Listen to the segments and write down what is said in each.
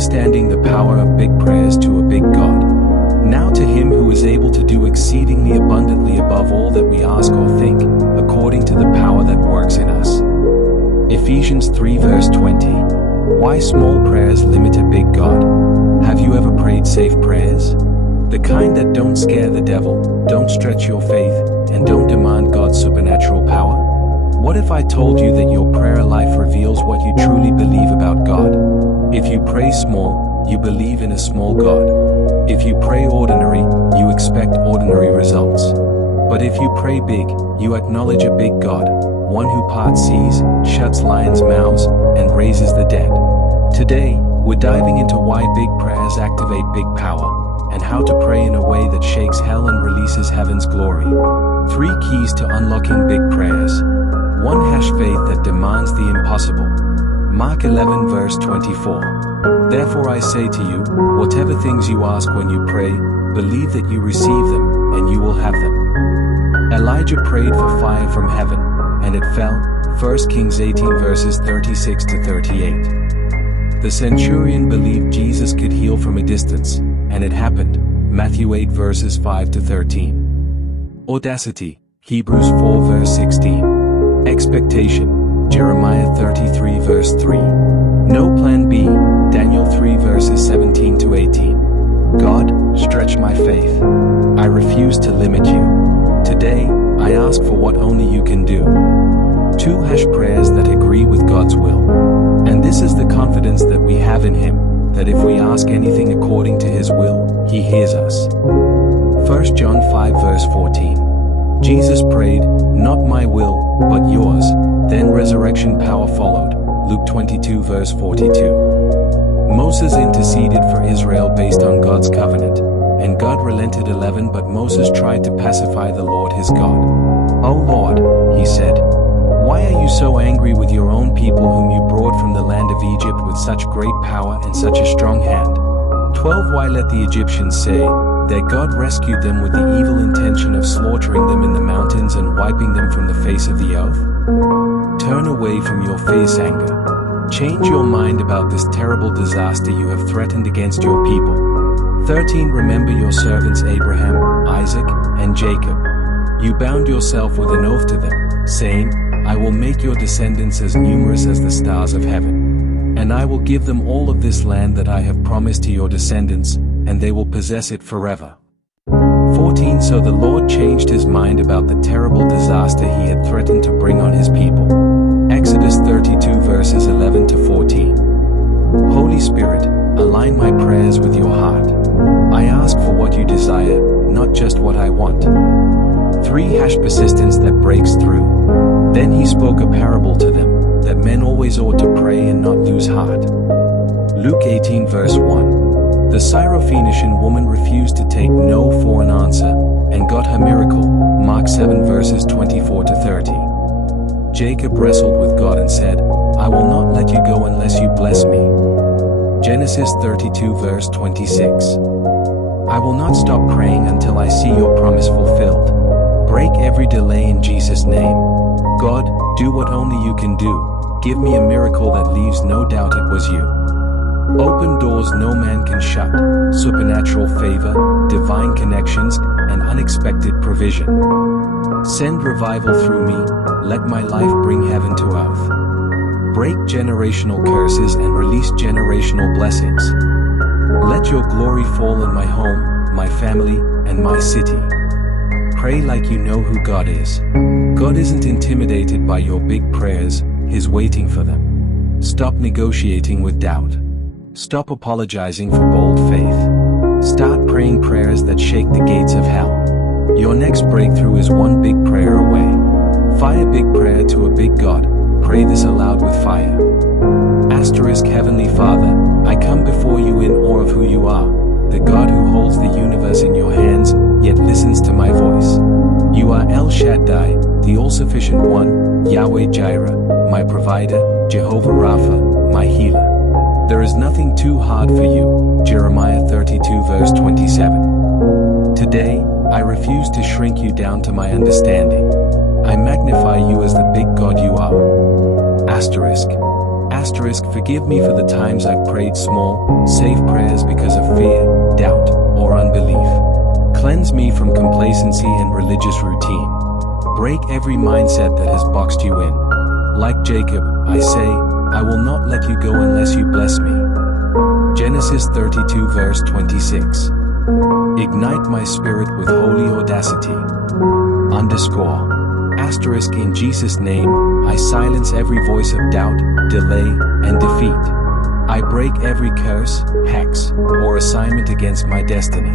understanding the power of big prayers to a big God. Now to him who is able to do exceedingly abundantly above all that we ask or think, according to the power that works in us. Ephesians 3 verse 20. Why small prayers limit a big God? Have you ever prayed safe prayers? The kind that don't scare the devil, don't stretch your faith, and don't demand God's supernatural power? What if I told you that your prayer life reveals what you truly believe about God? If you pray small, you believe in a small God. If you pray ordinary, you expect ordinary results. But if you pray big, you acknowledge a big God, one who parts seas, shuts lions' mouths, and raises the dead. Today, we're diving into why big prayers activate big power, and how to pray in a way that shakes hell and releases heaven's glory. 3 keys to unlocking big prayers. 1. Faith that demands the impossible. Mark 11 verse 24. Therefore I say to you, whatever things you ask when you pray, believe that you receive them, and you will have them. Elijah prayed for fire from heaven, and it fell. 1 Kings 18 verses 36 to 38. The centurion believed Jesus could heal from a distance, and it happened. Matthew 8 verses 5 to 13. Audacity. Hebrews 4 verse 16. Expectation. Jeremiah 33 verse 3. No plan B. Daniel 3 verses 17 to 18. God, stretch my faith. I refuse to limit you. Today, I ask for what only you can do. 2. Prayers that agree with God's will. And this is the confidence that we have in Him, that if we ask anything according to His will, He hears us. 1 John 5 verse 14. Jesus prayed, not my will, but yours. Then resurrection power followed. Luke 22 verse 42. Moses interceded for Israel based on God's covenant, and God relented 11, but Moses tried to pacify the Lord his God. "O Lord," he said, "why are you so angry with your own people whom you brought from the land of Egypt with such great power and such a strong hand?" 12. Why let the Egyptians say that God rescued them with the evil intention of slaughtering them in the mountains and wiping them from the face of the earth? Turn away from your fierce anger. Change your mind about this terrible disaster you have threatened against your people. 13. Remember your servants Abraham, Isaac, and Jacob. You bound yourself with an oath to them, saying, "I will make your descendants as numerous as the stars of heaven. And I will give them all of this land that I have promised to your descendants, and they will possess it forever." 14. So the Lord changed his mind about the terrible disaster he had threatened to bring on his people. Exodus 32 verses 11 to 14. Holy Spirit, align my prayers with your heart. I ask for what you desire, not just what I want. 3. Persistence that breaks through. Then he spoke a parable to them, that men always ought to pray and not lose heart. Luke 18 verse 1. The Syrophoenician woman refused to take no for an answer, and got her miracle. Mark 7 verses 24 to 30. Jacob wrestled with God and said, "I will not let you go unless you bless me." Genesis 32 verse 26. I will not stop praying until I see your promise fulfilled. Break every delay in Jesus' name. God, do what only you can do. Give me a miracle that leaves no doubt it was you. Open doors no man can shut. Supernatural favor, divine connections, and unexpected provision. Send revival through me. Let my life bring heaven to earth. Break generational curses and release generational blessings. Let your glory fall in my home, my family, and my city. Pray like you know who God is. God isn't intimidated by your big prayers, He's waiting for them. Stop negotiating with doubt. Stop apologizing for bold faith. Start praying prayers that shake the gates of hell. Your next breakthrough is one big prayer away. Fire big prayer to a big God. Pray this aloud with fire. Asterisk Heavenly Father, I come before you in awe of who you are, the God who holds the universe in your hands, yet listens to my voice. You are El Shaddai, the all-sufficient one, Yahweh Jireh, my provider, Jehovah Rapha, my healer. There is nothing too hard for you, Jeremiah 32 verse 27. Today, I refuse to shrink you down to my understanding. I magnify you as the big God you are. Asterisk. Forgive me for the times I've prayed small, safe prayers because of fear, doubt, or unbelief. Cleanse me from complacency and religious routine. Break every mindset that has boxed you in. Like Jacob, I say, I will not let you go unless you bless me. Genesis 32 verse 26. Ignite my spirit with holy audacity. In Jesus' name, I silence every voice of doubt, delay, and defeat. I break every curse, hex, or assignment against my destiny.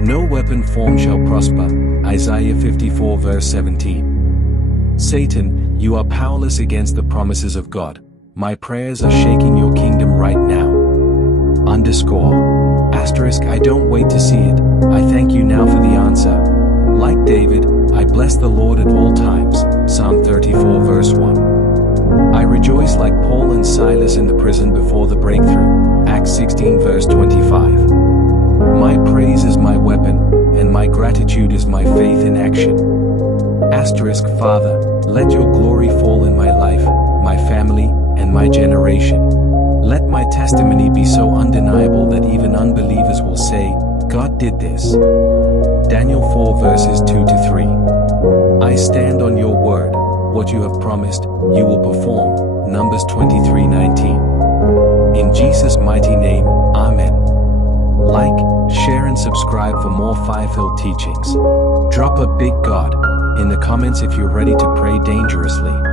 No weapon formed shall prosper. Isaiah 54 verse 17. Satan, you are powerless against the promises of God. My prayers are shaking your kingdom right now. I don't wait to see it. I thank you now for the answer. Like David, I bless the Lord at all times. Psalm 34 verse 1. I rejoice like Paul and Silas in the prison before the breakthrough. Acts 16 verse 25. My praise is my weapon, and my gratitude is my faith in action. Father, let your glory fall in my life, my family, and my generation. Let my testimony be so undeniable that even unbelievers will say, God did this. Daniel 4 verses 2 to 3. I stand on your word. What you have promised, you will perform. Numbers 23:19. In Jesus' mighty name, Amen. Like, share and subscribe for more fire-filled teachings. Drop a big God in the comments if you're ready to pray dangerously.